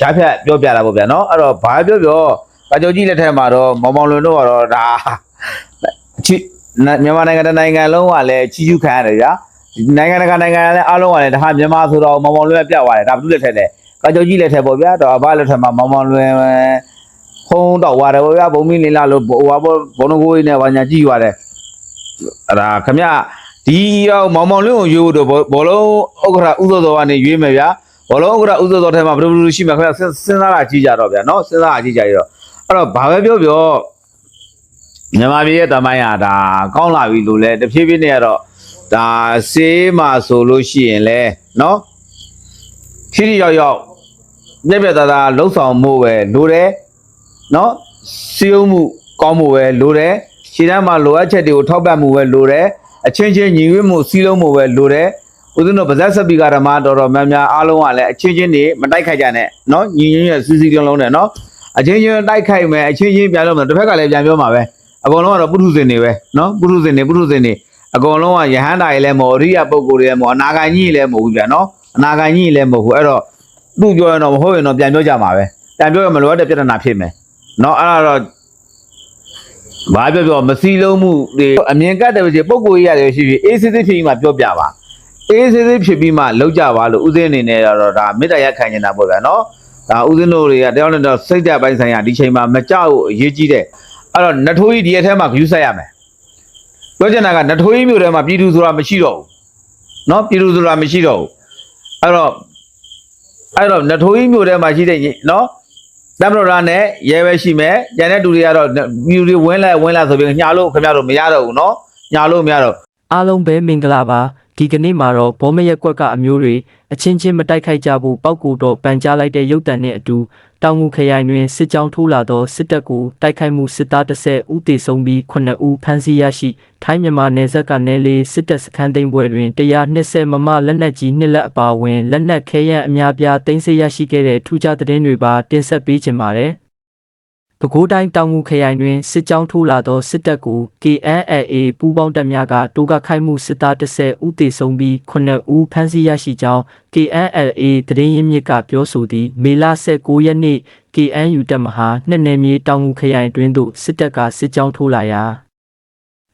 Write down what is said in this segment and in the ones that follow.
ဂျားဖြတ်ပြောပြတာပေါ့ဗျာနော်အဲ့တော့ဘာပြောပြောကာကြောကြီးလက်ထက်မှာတော့မောင်မောင်လွင်တို့ကတော့ဒါချီမြန်မာနိုင်ငံတစ်နိုင်ငံလုံးကလည်းချီးကျူးခံရတယ်ဗျာနိုင်ငံတကာနိုင်ငံလည်းအားလုံးကလည်းဒါဟာမြန်မာဆိုတော့မောင်မောင်လွင်ပဲပြတ်သွားတယ်ဒါဘာလို့လက်ထက်လဲကာကြောကြီးလက်ထက်ပေါ့ဗျာတော့အဘလက်ထက်မှာမောင်မောင်လွင်ခုံးတော့သွားတယ်ပေါ့ဗျာဘုံမီလင်းလာလို့ဟိုဘာဘောဘုံကိုကြီးနဲ့ဘာညာကြည့်သွားတယ်အဲ့ဒါခမရဒီရောက်မောင်မောင်လွင်ကိုရွေးဖို့တော့ဘောလုံးဥက္ကရာဥသောတော်ကနေရွေးမယ်ဗျာ ဘောလုံးဥက္ကရာဥစ္စာတော်ထဲမှာဘယ်လိုဘယ်လိုရှိမှာခင်ဗျစဉ်းစဉ်းစားတာကြည့်ကြတော့ဗျာနော်စဉ်းစားတာကြည့်ကြရတော့အဲ့တော့ဘာပဲပြောပြောမြန်မာပြည်ရဲ့တမိုင်းဟာဒါကောင်းလာပြီလို့လဲတဖြည်းဖြည်းနဲ့ကတော့ဒါစေးမှာဆိုလို့ရှိရင်လဲနော်ခရီးရောက်ရောက်မြက်ပြတ်သားသားလှုပ်ဆောင်မှုပဲလိုတယ်နော်စီယုံမှုကောင်းမှုပဲလိုတယ်ခြေတန်းမှာလိုအပ်ချက်တွေကိုထောက်ပံ့မှုပဲလိုတယ်အချင်းချင်းညီဝတ်မှုစီးလုံးမှုပဲလိုတယ် ဦးဇင်းတို့ပါဇက်ဆက်ပြီးကဓမ္မတော်တော်များများအားလုံးကလည်းအချင်းချင်းတွေမတိုက်ခိုက်ကြနဲ့နော်ညီညွတ်ရဲ့စီစီလုံးလုံးနဲ့နော်အချင်းချင်းတိုက်ခိုက်မယ်အချင်းချင်းပြန်လို့မယ်တစ်ဖက်ကလည်းပြန်ပြောမှာပဲအကုန်လုံးကတော့ပုထုဇဉ်တွေပဲနော်ပုထုဇဉ်တွေပုထုဇဉ်တွေအကုန်လုံးကယဟန္တာတွေလည်းမဟုတ်အရိယပုဂ္ဂိုလ်တွေလည်းမဟုတ်အနာဂံကြီးလည်းမဟုတ်ဘူးဗျာနော်အနာဂံကြီးလည်းမဟုတ်ဘူးအဲ့တော့သူ့ပြောရင်တော့မဟုတ်ရင်တော့ပြန်ပြောကြမှာပဲပြန်ပြောရင်မလိုအပ်တဲ့ပြဿနာဖြစ်မယ်နော်အဲ့ဒါတော့ဘာပြောပြောမစည်းလုံးမှုတွေအမြင်ကတည်းကပုံကိုရရတယ်ရှိပြီးအေးစစ်စစ်ဖြစ်ပြီးမှပြောပြပါ အေးသေးသေးဖြစ်ပြီးမှလောက်ကြပါလို့ဥစဉ်အနေနဲ့တော့ဒါမေတ္တာရက်ခံနေတာပေါ့ဗျာနော်ဒါဥစဉ်တို့တွေကတယောက်နဲ့တော့စိတ်ဓာတ်ပိုင်းဆိုင်ရာဒီချိန်မှာမကြောက်အရေးကြီးတဲ့အဲ့တော့နထိုးကြီးဒီအထဲမှာဂယူးဆက်ရမယ်ပြောချင်တာကနထိုးကြီးမျိုးထဲမှာပြည်သူဆိုတာမရှိတော့ဘူးနော်ပြည်သူဆိုတာမရှိတော့ဘူးအဲ့တော့အဲ့တော့နထိုးကြီးမျိုးထဲမှာရှိတဲ့နော်တမ်ဘရရာနဲ့ရဲပဲရှိမယ်ကျန်တဲ့လူတွေကတော့ပြည်သူတွေဝင်းလိုက်ဝင်းလိုက်ဆိုပြီးညာလို့ခင်ဗျားတို့မရတော့ဘူးနော်ညာလို့မရတော့အားလုံးပဲမင်္ဂလာပါ ဒီကနေ့မှာတော့ဘောမရက်ကွက်ကအမျိုးတွေအချင်းချင်းမတိုက်ခိုက်ကြဖို့ပောက်ကူတော့ပန်ကြားလိုက်တဲ့ရုပ်တံနဲ့အတူတောင်ငူခရိုင်တွင်စစ်ကြောင်းထိုးလာသောစစ်တပ်ကိုတိုက်ခိုက်မှုစစ်သား30ဦးသေဆုံးပြီး9ဦးဖမ်းဆီးရရှိထိုင်းမြန်မာနယ်စပ်ကနယ်လေးစစ်တပ်စခန်းသိမ်းပွဲတွင်120မမလက်နက်ကြီးနှစ်လက်အပါအဝင်လက်နက်ခဲယမ်းအများပြားသိမ်းဆည်းရရှိခဲ့တဲ့ထူးခြားသတင်းတွေပါတင်ဆက်ပေးခြင်းပါတယ် ပဲခူးတိုင်းတောင်ငူခရိုင်တွင်စစ်ကြောင်းထိုးလာသောစစ်တပ်ကို KNLA ပူးပေါင်းတပ်များကတိုးကခိုက်မှုစစ်သား30ဦးသေဆုံးပြီး9ဦးဖမ်းဆီးရရှိကြောင်း KNLA သတင်းရင်းမြစ်ကပြောဆိုသည်မေလ19ရက်နေ့ KNU တပ်မဟာနှစ်နယ်မြေတောင်ငူခရိုင်တွင်သို့စစ်တပ်ကစစ်ကြောင်းထိုးလာရာ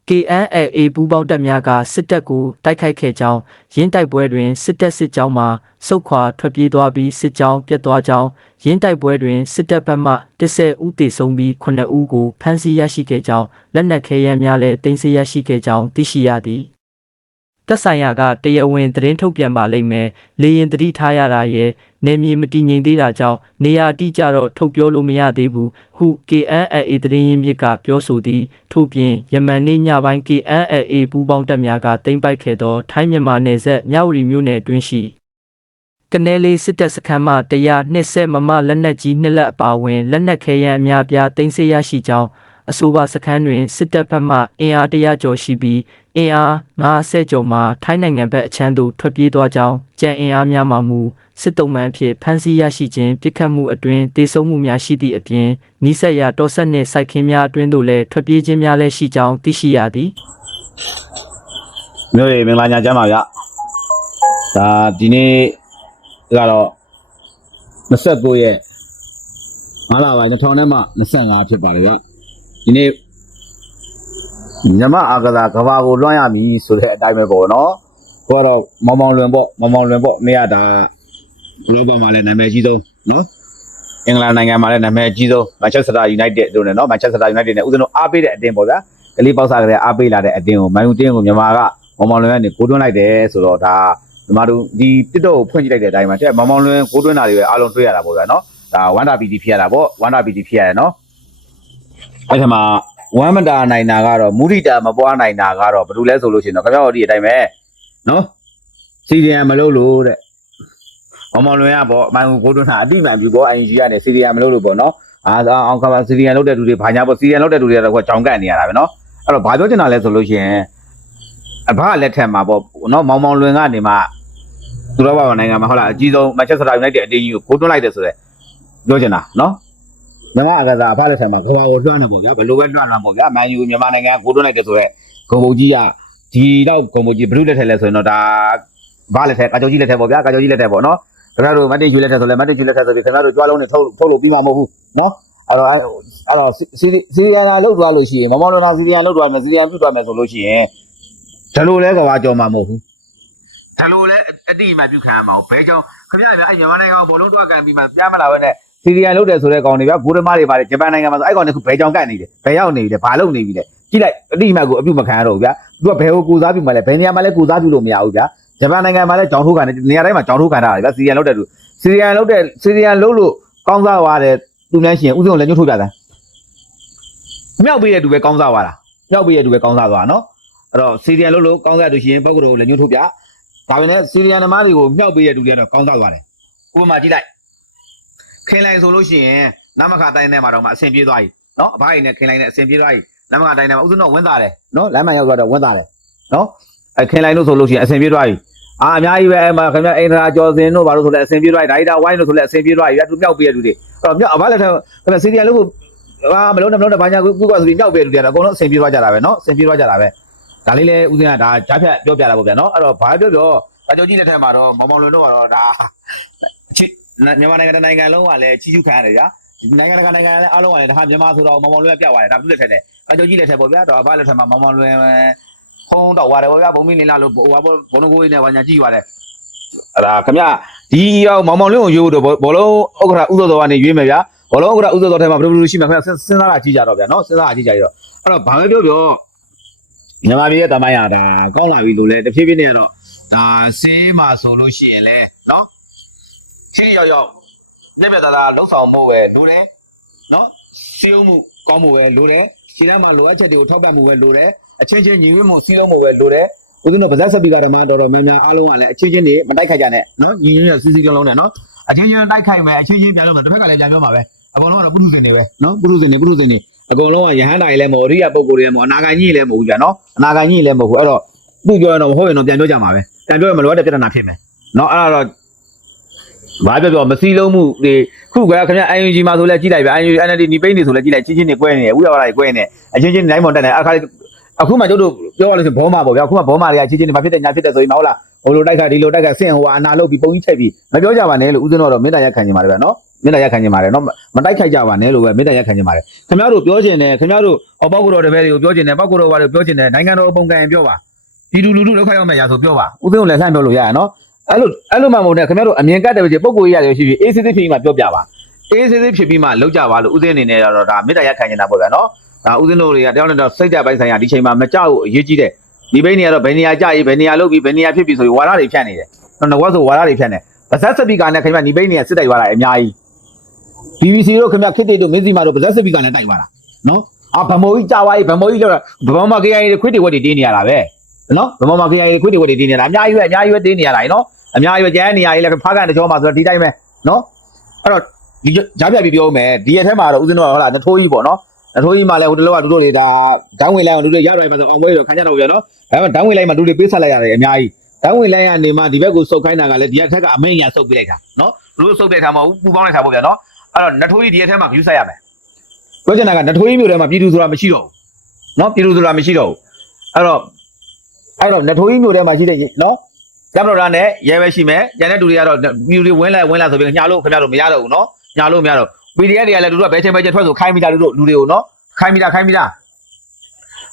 KNLA ပူးပေါင်းတပ်များကစစ်တပ်ကိုတိုက်ခိုက်ခဲ့ကြောင်းရင်းတိုက်ပွဲတွင်စစ်တပ်စစ်ကြောင်းမှစုခွာထွက်ပြေးသွားပြီးစစ်ကြောင်းပြတ်သွားကြောင်းရင်းတိုက်ပွဲတွင်စစ်တပ်ဘက်မှ10ဦးသေဆုံးပြီး9ဦးကိုဖမ်းဆီးရရှိခဲ့ကြောင်းလက်နက်ခဲယမ်းများလည်းတင်ဆက်ရရှိခဲ့ကြောင်းသိရှိရသည် သက်ဆိုင်ရာကတရားဝင်သတင်းထုတ်ပြန်ပါလိမ့်မယ်။လေရင်တတိထားရတာရဲ့နေမြေမတည်ငြိမ်သေးတာကြောင့်နေရာအတိကျတော့ထုတ်ပြောလို့မရသေးဘူး။ဟု KNLA သတင်းရင်းမြစ်ကပြောဆိုသည်ထို့ပြင်ယမန်နေ့ညပိုင်း KNLA ပူးပေါင်းတပ်များကတင်ပိုက်ခဲ့သောထိုင်းမြန်မာနယ်စပ်မြဝတီမြို့နယ်အတွင်းရှိကနေလေးစစ်တပ်စခန်းမှ120မမလက်နက်ကြီးနှစ်လက်အပါအဝင်လက်နက်ခဲယမ်းအများပြားတင်ဆက်ရရှိကြောင်း အဆိုပါစခန်းတွင်စစ်တပ်ဘက်မှအင်အား100ကျော်ရှိပြီးအင်အား90ကျော်မှထိုင်းနိုင်ငံဘက်အချမ်းသို့ထွက်ပြေးသွားကြောင်းကြံအင်အားများမှမူစစ်တုံးမှန်ဖြင့်ဖမ်းဆီးရရှိခြင်းပြစ်ခတ်မှုအတွင်တေဆုံးမှုများရှိသည့်အပြင်နိဆက်ရတော်ဆက်နှင့်စိုက်ခင်းများအတွင်သို့လည်းထွက်ပြေးခြင်းများလည်းရှိကြောင်းသိရှိရသည်မျိုးရေမင်္ဂလာညချမ်းပါဗျဒါဒီနေ့ကတော့29ရက်5လပိုင်း2000နဲ့မှ25ဖြစ်ပါလေဗျ ဒီနေ့ညမအာကသာကဘာကိုလွှမ်းရမည်ဆိုတဲ့အတိုင်းပဲပေါ့နော်ကိုကတော့မောင်မောင်လွင်ပေါ့မောင်မောင်လွင်ပေါ့နေရတာဂလောဘမှာလည်းနာမည်ကြီးဆုံးနော်အင်္ဂလန်နိုင်ငံမှာလည်းနာမည်ကြီးဆုံးမန်ချက်စတာယူနိုက်တက်တို့နဲ့နော်မန်ချက်စတာယူနိုက်တက်နဲ့ဦးဇင်းတို့အားပေးတဲ့အတင်းပေါ့ဗျာကလေးပေါက်စားကလေးအားပေးလာတဲ့အတင်းကိုမန်ယူတင်းကိုမြန်မာကမောင်မောင်လွင်ကနေကိုတွန်းလိုက်တယ်ဆိုတော့ဒါညီမတို့ဒီတစ်တော့ကိုဖွင့်ကြည့်လိုက်တဲ့အတိုင်းမှာတဲ့မောင်မောင်လွင်ကိုတွန်းတာတွေပဲအားလုံးတွေ့ရတာပေါ့ဗျာနော်ဒါဝမ်ဒါပီတီဖြစ်ရတာပေါ့ဝမ်ဒါပီတီဖြစ်ရတယ်နော် အဲ့ဒီမှာဝမ်မတာနိုင်တာကတော့မူရိတာမပွားနိုင်တာကတော့ဘာလို့လဲဆိုလို့ရှိရင်တော့ခင်ဗျားတို့ဒီအတိုင်းပဲနော်စီရီယံမလုပ်လို့တဲ့မောင်မောင်လွင်ကပေါ့အမှန်ကိုတွန်းတာအတိမှန်ပြီပေါ့ ING ကနေစီရီယံမလုပ်လို့ပေါ့နော်အာအောင်ကမစီရီယံလုပ်တဲ့လူတွေဘာညာပေါ့စီရီယံလုပ်တဲ့လူတွေကတော့ကြောင်ကန့်နေရတာပဲနော်အဲ့တော့ဘာပြောချင်တာလဲဆိုလို့ရှိရင်အဘလက်ထက်မှာပေါ့နော်မောင်မောင်လွင်ကနေမှသူတော်ဘာနိုင်ငံမှာဟုတ်လားအကြီးဆုံးမန်ချက်စတာယူနိုက်တက်အတင်းကြီးကိုကိုတွန်းလိုက်တယ်ဆိုတော့ပြောချင်တာနော် မြန်မာအကစားအဘလက်ထက်မှာကဘာကိုလွှမ်းနေပေါ့ဗျာဘယ်လိုပဲလွှမ်းလွှမ်းပေါ့ဗျာမန်ယူမြန်မာနိုင်ငံကိုတွန်းလိုက်တယ်ဆိုတော့ဂုံဘုံကြီးကဒီတော့ဂုံဘုံကြီးဘယ်လိုလက်ထက်လဲဆိုရင်တော့ဒါဘာလက်ထက်ကာကျော်ကြီးလက်ထက်ပေါ့ဗျာကာကျော်ကြီးလက်ထက်ပေါ့နော်ကခင်ဗျားတို့မတ်တင်ရွှေလက်ထက်ဆိုလဲမတ်တင်ရွှေလက်ထက်ဆိုပြီးခင်ဗျားတို့ကြွားလုံးနဲ့ထုတ်ထုတ်လို့ပြီးမှာမဟုတ်ဘူးနော်အဲ့တော့အဲ့တော့စီစီရီယန်လာလောက်သွားလို့ရှိရင်မမောင်လွန်လာစီရီယန်လောက်သွားမယ်စီရီယန်ပြုတ်သွားမယ်ဆိုလို့ရှိရင်ဒါလိုလဲကဘာကြော်မှာမဟုတ်ဘူးဒါလိုလဲအတိအမှပြုခံရမှာဘယ်ကြောင့်ခင်ဗျားအဲ့မြန်မာနိုင်ငံဘောလုံးတွားကန်ပြီးမှပြမလာဘဲနဲ့ စီရီယန်လောက်တယ်ဆိုတဲ့ကောင်တွေဗျာဂိုးဓမားတွေပါတယ်ဂျပန်နိုင်ငံမှာဆိုအဲ့ကောင်တွေကဘယ်ကြောင့်ကတ်နေတယ်ဘယ်ရောက်နေပြီလဲဘာလုပ်နေပြီလဲကြည့်လိုက်အတိအမှကိုအပြုမခံရတော့ဘူးဗျာသူကဘယ်ကိုကိုစားပြုမှလဲဘယ်နေရာမှာလဲကိုစားပြုလို့မရဘူးဗျာဂျပန်နိုင်ငံမှာလည်းကြောင်ထိုးကန်နေနေရာတိုင်းမှာကြောင်ထိုးကန်တာဗျာစီရီယန်လောက်တဲ့သူစီရီယန်လောက်တဲ့စီရီယန်လောက်လို့ကောင်းစားသွားတယ်သူများရှိရင်ဥစဉ်လည်းညှို့ထုတ်ပြတယ်မြောက်ပေးတဲ့သူပဲကောင်းစားသွားတာမြောက်ပေးတဲ့သူပဲကောင်းစားသွားနော်အဲ့တော့စီရီယန်လောက်လို့ကောင်းစားလို့ရှိရင်ပုဂ္ဂိုလ်လည်းညှို့ထုတ်ပြဒါပေမဲ့စီရီယန်သမားတွေကိုမြောက်ပေးတဲ့သူတွေကတော့ကောင်းစားသွားတယ်ဥပမာကြည့်လိုက် ခင်လိုက်ဆိုလို့ရှိရင်နမခတိုင်းထဲမှာတော့မှအဆင်ပြေသွားပြီနော်အဖိုးကြီးနဲ့ခင်လိုက်နဲ့အဆင်ပြေသွားပြီနမခတိုင်းထဲမှာဥစဉ်တော့ဝင်သားတယ်နော်လမ်းမရောက်သွားတော့ဝင်သားတယ်နော်အဲခင်လိုက်လို့ဆိုလို့ရှိရင်အဆင်ပြေသွားပြီအာအများကြီးပဲအဲ့မှာခင်ဗျအိန္ဒရာကျော်စင်တို့ဘာလို့ဆိုလဲအဆင်ပြေသွားပြီဒါရီတာဝိုင်းတို့ဆိုလဲအဆင်ပြေသွားပြီဗျာသူမြောက်ပေးတဲ့သူတွေအဲ့တော့မြောက်အဘလက်ထက်ခင်ဗျစီရီယန်လို့ကိုအာမလုံးနဲ့မလုံးနဲ့ဘာညာကုကွာဆိုပြီးမြောက်ပေးတဲ့သူတွေကတော့အကုန်လုံးအဆင်ပြေသွားကြတာပဲနော်အဆင်ပြေသွားကြတာပဲဒါလေးလဲဥစဉ်ကဒါကြားဖြတ်ပြောပြတာပေါ့ဗျာနော်အဲ့တော့ဘာပြောပြောအကြောကြီးလက်ထက်မှာတော့မောင်မောင်လွင်တို့ကတော့ဒါချစ် မြန်မာနိုင်ငံတစ်နိုင်ငံလုံးကလည်းချီးကျူးခံရတယ်ဗျာနိုင်ငံတကာနိုင်ငံလည်းအားလုံးကလည်းဒါဟာမြန်မာဆိုတော့မောင်မောင်လွင်ကပြသွားတယ်ဒါပြုလက်ထက်တယ်အကြောကြီးလက်ထက်ပေါ့ဗျာတော့အဘလက်ထက်မှာမောင်မောင်လွင်ဖုံးတော့သွားတယ်ပေါ့ဗျာဘုံမင်းလေးလာလို့ဟိုဘာဘုံဘုံကိုကြီးနဲ့ဘာညာကြည့်သွားတယ်အဲ့ဒါခင်ဗျဒီရောက်မောင်မောင်လွင်ကိုရွေးဖို့တော့ဘောလုံးဥက္ကဋ္ဌဥသောတော်ကနေရွေးမယ်ဗျာဘောလုံးဥက္ကဋ္ဌဥသောတော်ထဲမှာဘယ်လိုဘယ်လိုရှိမှာခင်ဗျစဉ်းစားတာကြည့်ကြတော့ဗျာနော်စဉ်းစားတာကြည့်ကြရတော့အဲ့တော့ဘာပဲပြောပြောမြန်မာပြည်ရဲ့တမိုင်းရတာကောင်းလာပြီလို့လဲတဖြည်းဖြည်းနဲ့ကတော့ဒါဆေးမှာဆိုလို့ရှိရင်လဲနော် ရှင်းရောက်ရောက်ညက်ပြတာလှုပ်ဆောင်မှုပဲလူတယ်နော်စီးအောင်မှုကောင်းမှုပဲလူတယ်ရှင်းထဲမှာလိုအပ်ချက်တွေကိုထောက်ပံ့မှုပဲလူတယ်အချင်းချင်းညီဝတ်မှုစီးအောင်မှုပဲလူတယ်ဦးဇင်းတို့ဗဇက်ဆက်ပီကဓမ္မတော်တော်များများအားလုံးကလည်းအချင်းချင်းတွေမတိုက်ခိုက်ကြနဲ့နော်ညီညွတ်ရစီစီလုံးလုံးနဲ့နော်အချင်းချင်းတိုက်ခိုက်မယ်အချင်းချင်းပြန်လို့မယ်တစ်ဖက်ကလည်းပြန်ပြောမှာပဲအကုန်လုံးကတော့ပုထုဇဉ်တွေပဲနော်ပုထုဇဉ်တွေပုထုဇဉ်တွေအကုန်လုံးကယဟန်တိုင်လည်းမဟုတ်အရိယပုဂ္ဂိုလ်တွေလည်းမဟုတ်အနာဂါကြီးလည်းမဟုတ်ဘူးကြာနော်အနာဂါကြီးလည်းမဟုတ်ဘူးအဲ့တော့သူ့ပြောရင်တော့မဟုတ်ရင်တော့ပြန်ပြောကြမှာပဲပြန်ပြောရင်မလိုအပ်တဲ့ပြဿနာဖြစ်မယ်နော်အဲ့ဒါတော့ ဘာပြောပြောမစီလုံးမှုတွေခုကခင်ဗျ IUG မှာဆိုလဲကြည့်လိုက်ဗျ IUG NLD ဒီပိန်းနေဆိုလဲကြည့်လိုက်ချင်းချင်းတွေကွဲနေတယ်ဥရဝါတွေကွဲနေတယ်အချင်းချင်းတိုင်းပေါ်တက်နေအခါလေးအခုမှကျုပ်တို့ပြောရလို့ဆိုဘောမာပေါ့ဗျာအခုမှဘောမာတွေကချင်းချင်းတွေဘာဖြစ်တယ်ညာဖြစ်တယ်ဆိုရင်မဟုတ်လားဟိုလိုတိုက်ခါဒီလိုတိုက်ခါဆင့်ဟိုအနာလုတ်ပြီးပုံကြီးချက်ပြီးမပြောကြပါနဲ့လို့ဦးဇင်းတော်တော့မေတ္တာရက်ခံနေပါတယ်ဗျာနော်မေတ္တာရက်ခံနေပါတယ်နော်မတိုက်ခိုက်ကြပါနဲ့လို့ပဲမေတ္တာရက်ခံနေပါတယ်ခင်ဗျားတို့ပြောချင်တယ်ခင်ဗျားတို့ဟောပေါက်ကိုတော်တပည့်တွေကိုပြောချင်တယ်ပေါက်ကိုတော်ဘာတွေကိုပြောချင်တယ်နိုင်ငံတော်အပုံကံရင်ပြောပါဒီလူလူလူလောက်ခရောက်မယ်ရာဆိုပြောပါဦးဇင်းကိုလည်းဆန့်ပြောလို့ရရနော် အဲ့လိုအဲ့လိုမှမဟုတ်နဲ့ခင်ဗျားတို့အမြင်ကတ်တယ်ပဲပုံကိုရတယ်ရှိပြီးအေးစစ်စစ်ဖြစ်ပြီးမှပြောပြပါအေးစစ်စစ်ဖြစ်ပြီးမှလောက်ကြပါလို့ဦးဇင်းအနေနဲ့တော့ဒါမေတ္တာရက်ခံနေတာပေါ့ဗျာနော်ဒါဦးဇင်းတို့တွေကတယောက်နဲ့တော့စိတ်ကြပိုင်းဆိုင်ရာဒီချိန်မှာမကြောက်ဘူးအရေးကြီးတယ်ဒီဘိန်းတွေကတော့ဘယ်နေရာကြရေးဘယ်နေရာလုပ်ပြီးဘယ်နေရာဖြစ်ပြီးဆိုပြီးဝါဒတွေဖြန့်နေတယ်နော်ငဝတ်ဆိုဝါဒတွေဖြန့်နေဗဇက်စပီကာနဲ့ခင်ဗျာဒီဘိန်းတွေကစစ်တိုက်သွားတာအများကြီး BBC တို့ခင်ဗျခေတ်တေတို့မင်းစီမာတို့ဗဇက်စပီကာနဲ့တိုက်သွားတာနော်အာဗမိုးကြီးကြာသွားပြီဗမိုးကြီးတော့ဗမာမ KI တွေခွေးတွေဝက်တွေတင်းနေရတာပဲနော်ဗမာမ KI တွေခွေးတွေဝက်တွေတင်းနေရတာအများကြီးပဲအများကြီးပဲတင်းနေရတာနော် အများကြီးပဲကျန်နေရာကြီးလည်းဖားကန်တကြောမှာဆိုတော့ဒီတိုင်းပဲနော်အဲ့တော့ဒီကြားပြပြီးပြောဦးမယ်ဒီရက်ထဲမှာတော့ဦးစင်းတို့ကဟုတ်လားနထိုးကြီးပေါ့နော်နထိုးကြီးမှလည်းဟိုတလောကလူတို့တွေဒါဓာတ်ဝင်လိုက်အောင်လူတွေရတော့ပဲဆိုအောင်ဝဲတော့ခံကြတော့ပြန်နော်ဒါပေမဲ့ဓာတ်ဝင်လိုက်မှလူတွေပေးဆက်လိုက်ရတယ်အများကြီးဓာတ်ဝင်လိုက်ရနေမှဒီဘက်ကိုစုပ်ခိုင်းတာကလည်းဒီရက်ထက်ကအမိန်ညာစုပ်ပေးလိုက်တာနော်လူတို့စုပ်တဲ့ခါမှာပူပေါင်းလိုက်တာပေါ့ဗျာနော်အဲ့တော့နထိုးကြီးဒီရက်ထဲမှာယူဆက်ရမယ်ပြောချင်တာကနထိုးကြီးမျိုးထဲမှာပြည်သူဆိုတာမရှိတော့ဘူးနော်ပြည်သူဆိုတာမရှိတော့ဘူးအဲ့တော့အဲ့တော့နထိုးကြီးမျိုးထဲမှာရှိတဲ့နော် ကမ်မရာနဲ့ရဲပဲရှိမယ်ကျန်တဲ့တူတွေကတော့မြူတွေဝင်လိုက်ဝင်လာဆိုပြီးညာလို့ခင်ဗျားတို့မရတော့ဘူးနော်ညာလို့မရတော့ PDF တွေကလည်းတို့ကဘယ်ချိန်ဘယ်ချိန်ထွက်ဆိုခိုင်းမိတာတို့လူတွေကိုနော်ခိုင်းမိတာခိုင်းမိတာ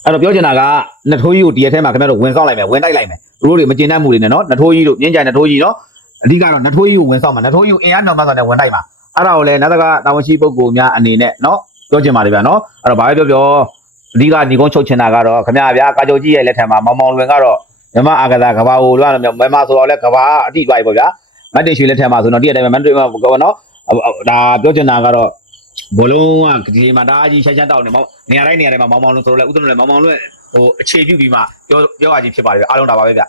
အဲ့တော့ပြောချင်တာကနှထိုးကြီးကိုတရက်ထဲမှာခင်ဗျားတို့ဝင်ဆောင်လိုက်မယ်ဝင်တိုက်လိုက်မယ်တို့တွေမကျင်တတ်မှုတွေနဲ့နော်နှထိုးကြီးတို့မြင်းကြိုင်နှထိုးကြီးနော်အဓိကတော့နှထိုးကြီးကိုဝင်ဆောင်မှာနှထိုးကြီးကိုအင်အားနောက်မှဆောင်နဲ့ဝင်တိုက်မှာအဲ့ဒါကိုလည်းနောက်တစ်ခါတာဝန်ရှိပုဂ္ဂိုလ်များအနေနဲ့နော်ပြောချင်ပါတယ်ဗျာနော်အဲ့တော့ဘာပဲပြောပြောအဓိကညီကုန်းချုပ်ချင်တာကတော့ခင်ဗျားဗျာကာကြိုကြီးရဲ့လက်ထံမှာမောင်မောင်လွင်ကတော့ မြမအာကသာကဘာကိုလွှမ်းတော့မြမဆိုတော့လဲကဘာအတိတွားပြီပေါ့ဗျာမတ်တေရွှေလက်ထက်မှာဆိုတော့တိရတိုင်းမတ်တေမှာပေါ့နော်ဒါပြောချင်တာကတော့ဘလုံးကဒီမှာဒါကြီးရှမ်းရှမ်းတောက်နေမောင်းနေရာတိုင်းနေရာတိုင်းမှာမောင်းမောင်းလို့ဆိုတော့လဲဥဒ္ဒနလည်းမောင်းမောင်းလို့ဟိုအခြေပြုပြီးမှပြောပြောရချင်းဖြစ်ပါလေအားလုံးဒါပါပဲဗျာ